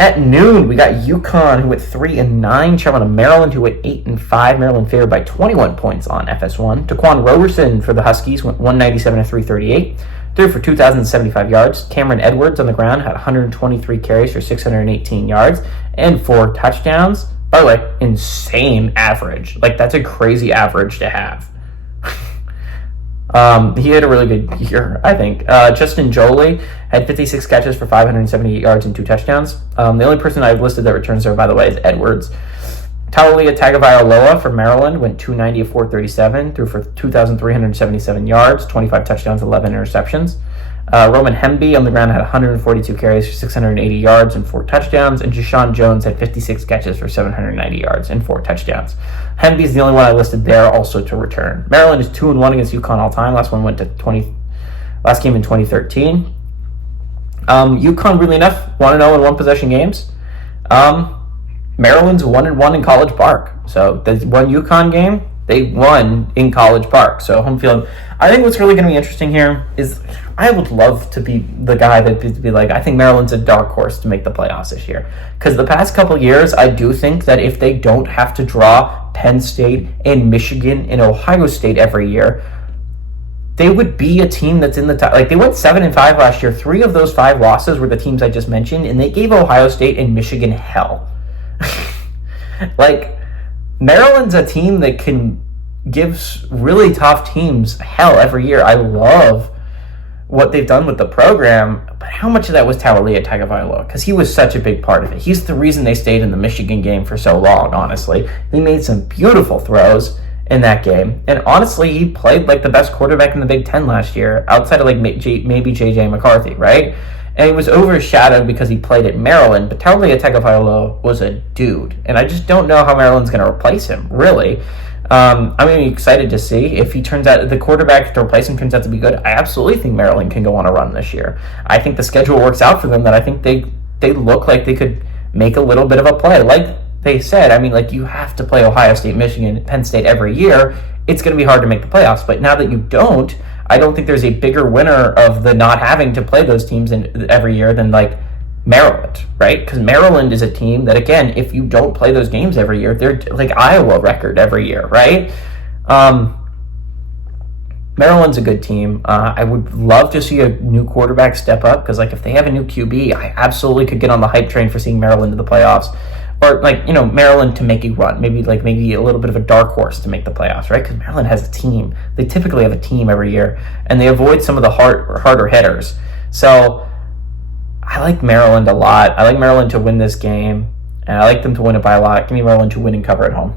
At noon, we got UConn, who went 3-9, traveling to Maryland, who went 8-5. Maryland favored by 21 points on FS1. Taquan Roberson for the Huskies went 197 to 338, threw for 2,075 yards. Cameron Edwards on the ground had 123 carries for 618 yards and 4 touchdowns. By the way, insane average. Like, that's a crazy average to have. He had a really good year, I think. Justin Jolie had 56 catches for 578 yards and 2 touchdowns. The only person I've listed that returns there, by the way, is Edwards. Taulia Tagovailoa for Maryland went 290 to 437, threw for 2,377 yards, 25 touchdowns, 11 interceptions. Roman Hemby on the ground had 142 carries for 680 yards and 4 touchdowns, and Jashawn Jones had 56 catches for 790 yards and 4 touchdowns. Hemby is the only one I listed there also to return. Maryland is 2-1 against UConn all time. Last game in 2013. UConn, really enough, 1-0 in one possession games. Maryland's 1-1 in College Park. So the one UConn game, they won in College Park. So home field. I think what's really going to be interesting here is I would love to be the guy that to be like, I think Maryland's a dark horse to make the playoffs this year. Because the past couple years, I do think that if they don't have to draw Penn State and Michigan and Ohio State every year, they would be a team that's in the top. Like, they went 7-5 last year. 3 of those 5 losses were the teams I just mentioned, and they gave Ohio State and Michigan hell. Like, Maryland's a team that can give really tough teams hell every year. I love what they've done with the program, but how much of that was Taulia Tagovailoa? Because he was such a big part of it. He's the reason they stayed in the Michigan game for so long, honestly. He made some beautiful throws in that game, and honestly, he played like the best quarterback in the Big Ten last year, outside of like maybe J.J. McCarthy, right? And he was overshadowed because he played at Maryland, but Taulia Tagovailoa was a dude, and I just don't know how Maryland's going to replace him, really. I'm going to be excited to see if he turns out, the quarterback to replace him turns out to be good. I absolutely think Maryland can go on a run this year. I think the schedule works out for them, that I think they look like they could make a little bit of a play. Like they said, I mean, like, you have to play Ohio State, Michigan, Penn State every year. It's going to be hard to make the playoffs, but now that you don't, I don't think there's a bigger winner of the not having to play those teams every year than, like, Maryland, right? Because Maryland is a team that, again, if you don't play those games every year, they're like Iowa record every year, right? Maryland's a good team. I would love to see a new quarterback step up, because, like, if they have a new QB, I absolutely could get on the hype train for seeing Maryland in the playoffs. Or, like, you know, Maryland to make a run. Maybe a little bit of a dark horse to make the playoffs, right? Because Maryland has a team. They typically have a team every year, and they avoid some of the harder hitters. So I like Maryland a lot. I like Maryland to win this game, and I like them to win it by a lot. Give me Maryland to win and cover at home.